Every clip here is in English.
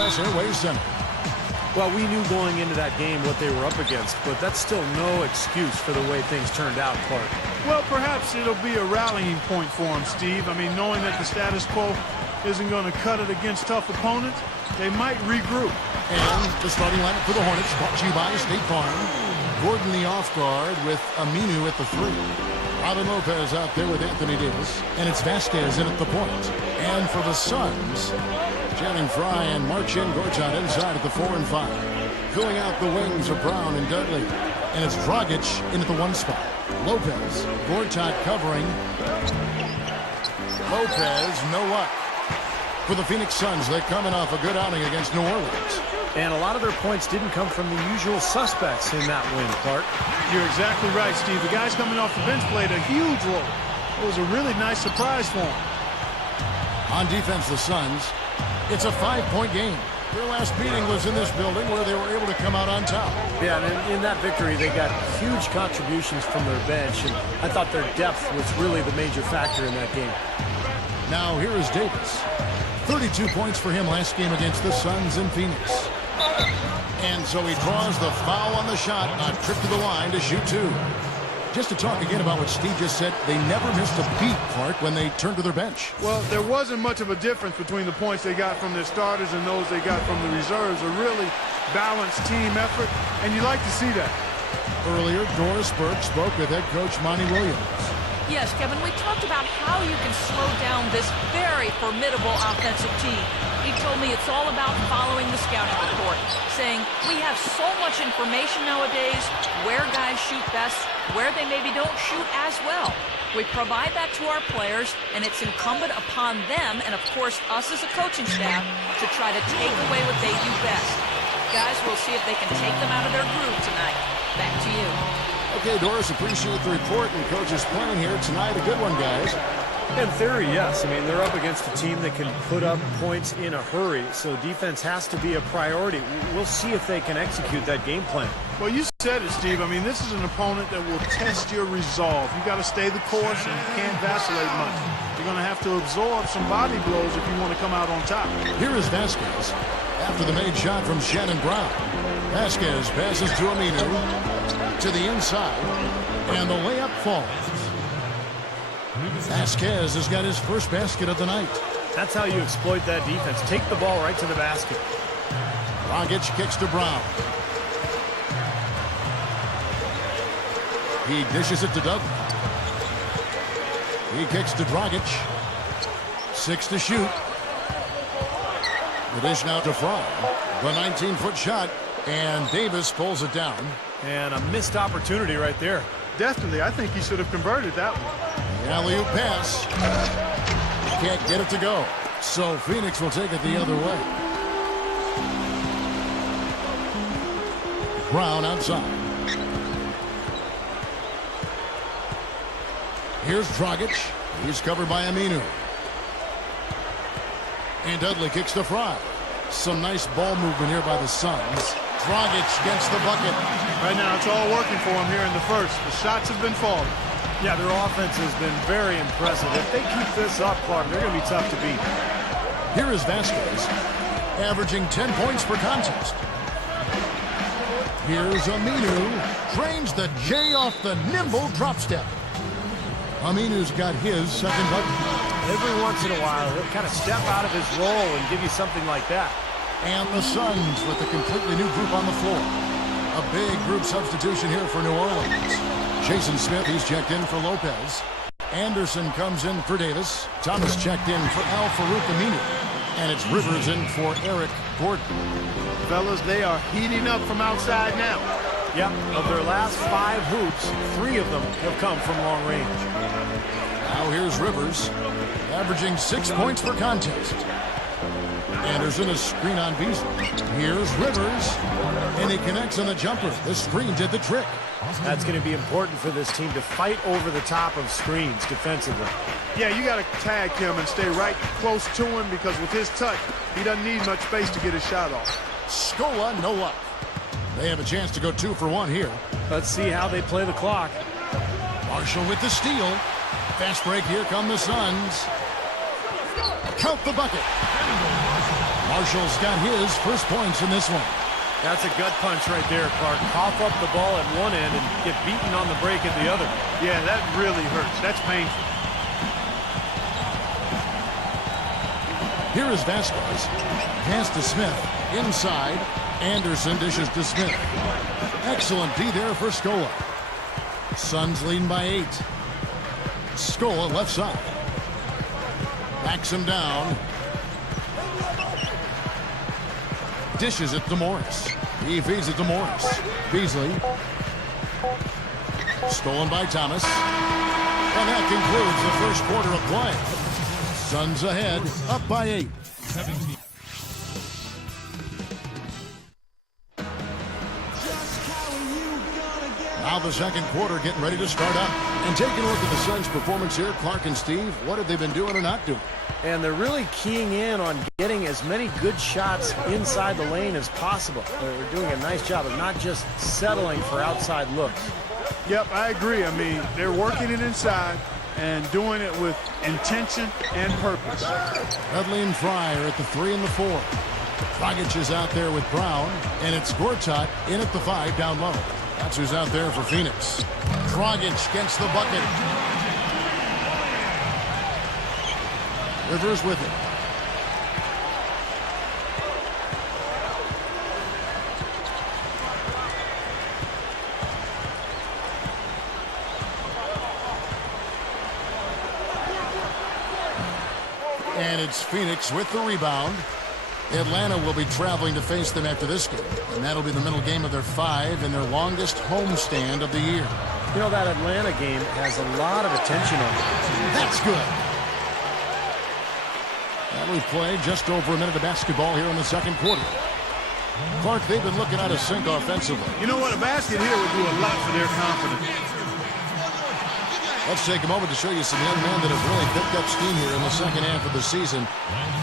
Airways Center. Well, we knew going into that game what they were up against, but that's still no excuse for the way things turned out, Clark. Well, perhaps it'll be a rallying point for them, Steve. I mean, knowing that the status quo isn't going to cut it against tough opponents, they might regroup. And the starting lineup for the Hornets, brought to you by State Farm. Gordon the off guard with Aminu at the 3. Robin Lopez out there with Anthony Davis. And it's Vasquez in at the point. And for the Suns, Channing Frye and Marcin Gortat inside at the 4 and 5. Going out the wings of Brown and Dudley. And it's Dragic in at the 1 spot. Lopez, Gortat covering. Lopez, no luck. For the Phoenix Suns, they're coming off a good outing against New Orleans. And a lot of their points didn't come from the usual suspects in that win, Clark. You're exactly right, Steve. The guys coming off the bench played a huge role. It was a really nice surprise for them. On defense, the Suns, it's a 5-point game. Their last meeting was in this building where they were able to come out on top. Yeah, and in that victory, they got huge contributions from their bench, and I thought their depth was really the major factor in that game. Now here is Davis. 32 points for him last game against the Suns in Phoenix. And so he draws the foul on the shot, a trip to the line to shoot 2. Just to talk again about what Steve just said, they never missed a beat, Clark, when they turned to their bench. Well, there wasn't much of a difference between the points they got from their starters and those they got from the reserves. A really balanced team effort, and you like to see that. Earlier, Doris Burke spoke with head coach Monty Williams. Yes, Kevin, we talked about how you can slow down this very formidable offensive team. He told me it's all about following the scouting report, saying we have so much information nowadays, where guys shoot best, where they maybe don't shoot as well. We provide that to our players, and it's incumbent upon them, and of course us as a coaching staff, to try to take away what they do best. Guys, we'll see if they can take them out of their groove tonight. Back to you. Okay, Doris, appreciate the report and coach's plan here tonight. A good one, guys. In theory, yes. I mean, they're up against a team that can put up points in a hurry, so defense has to be a priority. We'll see if they can execute that game plan. Well, you said it, Steve. I mean, this is an opponent that will test your resolve. You got to stay the course, and you can't vacillate much. You're going to have to absorb some body blows if you want to come out on top. Here is Vasquez after the made shot from Shannon Brown. Vasquez passes to Aminu to the inside, and the layup falls. Vasquez has got his first basket of the night. That's how you exploit that defense. Take the ball right to the basket. Dragic kicks to Brown. He dishes it to Dudley. He kicks to Dragic. 6 to shoot. The dish now to Frye. The 19-foot shot, and Davis pulls it down. And a missed opportunity right there. Definitely. I think he should have converted that one. The alley-oop pass. Can't get it to go. So Phoenix will take it the other way. Brown outside. Here's Dragic. He's covered by Aminu. And Dudley kicks to Frye. Some nice ball movement here by the Suns. Dragic gets the bucket. Right now, it's all working for him here in the first. The shots have been falling. Yeah, their offense has been very impressive. If they keep this up, Clark, they're going to be tough to beat. Here is Vasquez, averaging 10 points per contest. Here's Aminu. Trains the J off the nimble drop step. Aminu's got his second bucket. Every once in a while, he'll kind of step out of his role and give you something like that. And the Suns with a completely new group on the floor. A big group substitution here for New Orleans. Jason Smith, he's checked in for Lopez. Anderson comes in for Davis. Thomas checked in for Al-Farouq Aminu. And it's Rivers in for Eric Gordon. Fellas, they are heating up from outside now. Yep, of their last 5 hoops, 3 of them have come from long range. Now here's Rivers, averaging 6 points per contest. Anderson is screen on Beasley. Here's Rivers, and he connects on the jumper. The screen did the trick. That's going to be important for this team to fight over the top of screens defensively. Yeah, you got to tag him and stay right close to him because with his touch, he doesn't need much space to get his shot off. Scola, no luck. They have a chance to go 2 for 1 here. Let's see how they play the clock. Marshall with the steal. Fast break, here come the Suns. Count the bucket. Marshall's got his first points in this one. That's a gut punch right there, Clark. Cough up the ball at one end and get beaten on the break at the other. Yeah, that really hurts. That's painful. Here is Vasquez. Pass to Smith. Inside. Anderson dishes to Smith. Excellent D there for Scola. Suns leading by 8. Scola left side. Backs him down. Dishes it to Morris. He feeds it to Morris. Beasley. Stolen by Thomas. And that concludes the first quarter of play. Suns ahead, up by 8. 17. Now the second quarter getting ready to start up. And taking a look at the Suns' performance here, Clark and Steve, what have they been doing or not doing? And they're really keying in on getting as many good shots inside the lane as possible. They're doing a nice job of not just settling for outside looks. Yep, I agree. I mean, they're working it inside and doing it with intention and purpose. Dudley and Fry are at the 3 and the 4. Dragic is out there with Brown, and it's Gortat in at the 5 down low. That's who's out there for Phoenix. Dragic gets the bucket. Rivers with it. And it's Phoenix with the rebound. Atlanta will be traveling to face them after this game. And that'll be the middle game of their 5 and their longest homestand of the year. You know, that Atlanta game has a lot of attention on it. That's good. And we played just over a minute of basketball here in the second quarter. Clark, they've been looking out of sync offensively. You know what? A basket here would do a lot for their confidence. Let's take a moment to show you some young men that have really picked up steam here in the second half of the season.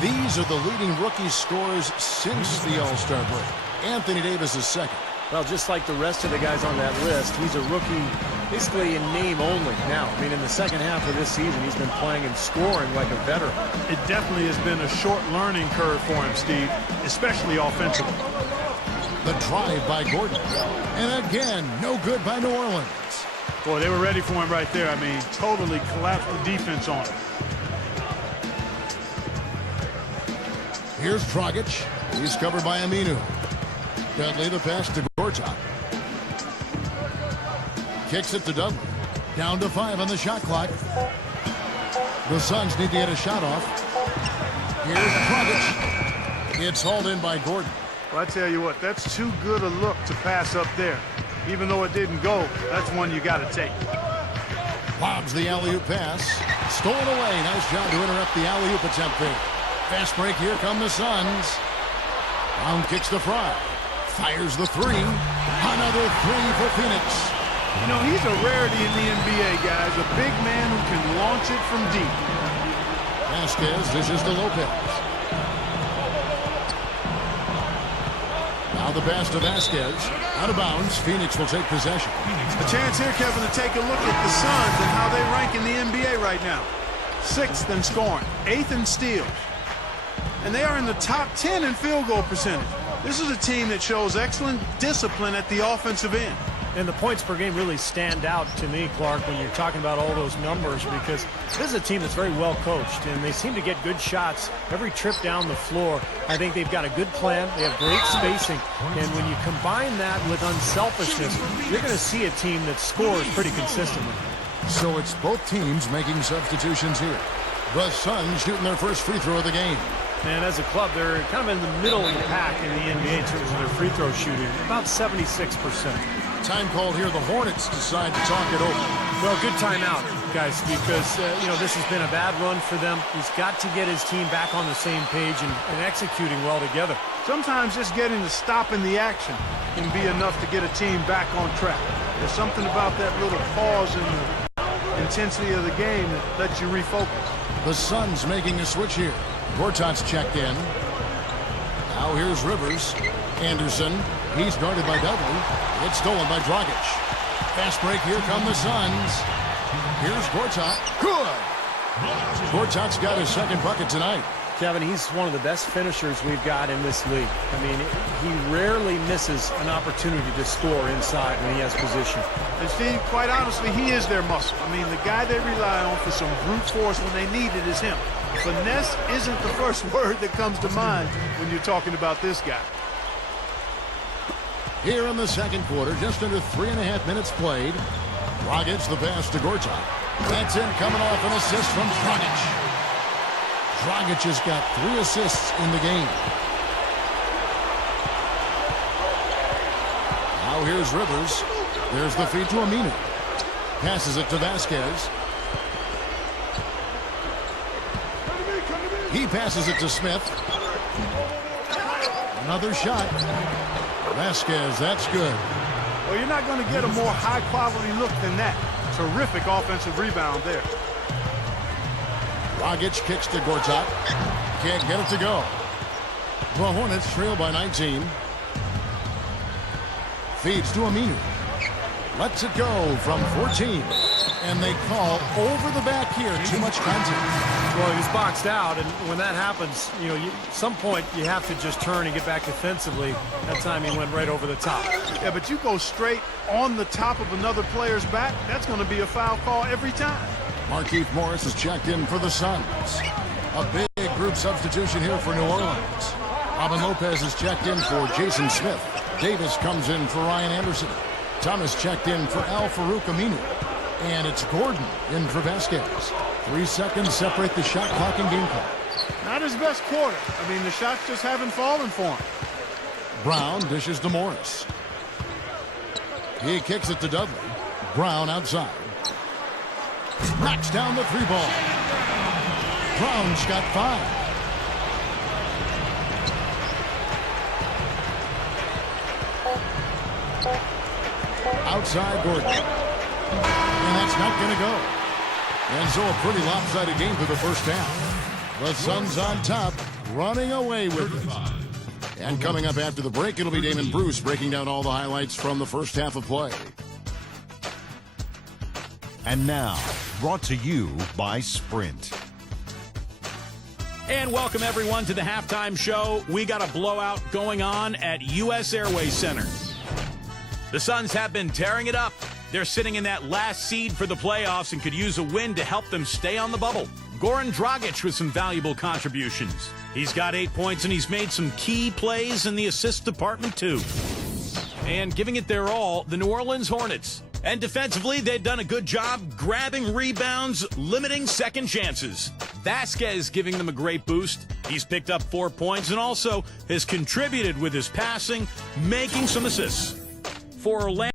These are the leading rookie scorers since the All-Star break. Anthony Davis is second. Well, just like the rest of the guys on that list, he's a rookie basically in name only now. I mean, in the second half of this season, he's been playing and scoring like a veteran. It definitely has been a short learning curve for him, Steve, especially offensively. The drive by Gordon. And again, no good by New Orleans. Boy, they were ready for him right there. I mean, totally collapsed the defense on him. Here's Dragic. He's covered by Aminu. Dudley the pass to Gortat. Kicks it to Dudley. Down to 5 on the shot clock. The Suns need to get a shot off. Here's Dragic. It's hauled in by Gordon. Well, I tell you what, that's too good a look to pass up there. Even though it didn't go, that's one you got to take. Lobs the alley-oop pass. Stolen away. Nice job to interrupt the alley-oop attempt there. Fast break. Here come the Suns. Brown kicks the Fry. Fires the 3. Another 3 for Phoenix. You know, he's a rarity in the NBA, guys. A big man who can launch it from deep. Vasquez dishes to Lopez. Now the pass to Vasquez. Out of bounds. Phoenix will take possession. A chance here, Kevin, to take a look at the Suns and how they rank in the NBA right now. 6th in scoring, 8th in steals. And they are in the top 10 in field goal percentage. This is a team that shows excellent discipline at the offensive end. And the points per game really stand out to me, Clark, when you're talking about all those numbers, because this is a team that's very well coached, and they seem to get good shots every trip down the floor. I think they've got a good plan. They have great spacing. And when you combine that with unselfishness, you're going to see a team that scores pretty consistently. So it's both teams making substitutions here. The Suns shooting their first free throw of the game. And as a club, they're kind of in the middle of the pack in the NBA in terms of their free throw shooting, about 76%. Time called here. The Hornets decide to talk it over. Well, good timeout, guys, because, you know, this has been a bad run for them. He's got to get his team back on the same page and executing well together. Sometimes just getting to stop in the action can be enough to get a team back on track. There's something about that little pause in the intensity of the game that lets you refocus. The Suns making a switch here. Gortat's checked in. Now here's Rivers. Anderson. He's guarded by Dudley. It's stolen by Dragic. Fast break. Here come the Suns. Here's Gortat. Good. Gortat's got his second bucket tonight. Kevin, he's one of the best finishers we've got in this league. I mean, he rarely misses an opportunity to score inside when he has position. And Steve, quite honestly, he is their muscle. I mean, the guy they rely on for some brute force when they need it is him. Finesse isn't the first word that comes to mind when you're talking about this guy. Here in the second quarter, just under 3.5 minutes played. Dragic the pass to Gortat. That's in, coming off an assist from Dragic. Dragic has got 3 assists in the game. Now here's Rivers. There's the feed to Aminu. Passes it to Vasquez. He passes it to Smith. Another shot. Vasquez, that's good. Well, you're not going to get a more high-quality look than that. Terrific offensive rebound there. Dragic kicks to Gortat. Can't get it to go. The Hornets trail by 19. Feeds to Aminu. Lets it go from 14. And they call over the back here. Too much contact. Well, he's boxed out, and when that happens, you know, at some point you have to just turn and get back defensively. That time he went right over the top. Yeah, but you go straight on the top of another player's back, that's going to be a foul call every time. Markieff Morris is checked in for the Suns. A big group substitution here for New Orleans. Robin Lopez is checked in for Jason Smith. Davis comes in for Ryan Anderson. Thomas checked in for Al-Farouq Aminu. And it's Gordon in for Vasquez. 3 seconds separate the shot clock and game clock. Not his best quarter. I mean, the shots just haven't fallen for him. Brown dishes to Morris. He kicks it to Dudley. Brown outside. Knocks down the 3-ball. Brown's got 5. Outside Gordon. And that's not going to go. And so a pretty lopsided game for the first half. The Suns on top, running away with it. And coming up after the break, it'll be Damon Bruce breaking down all the highlights from the first half of play. And now, brought to you by Sprint. And welcome, everyone, to the halftime show. We got a blowout going on at U.S. Airways Center. The Suns have been tearing it up. They're sitting in that last seed for the playoffs and could use a win to help them stay on the bubble. Goran Dragic with some valuable contributions. He's got 8 points, and he's made some key plays in the assist department, too. And giving it their all, the New Orleans Hornets. And defensively, they've done a good job grabbing rebounds, limiting second chances. Vasquez giving them a great boost. He's picked up 4 points and also has contributed with his passing, making some assists. For Orlando.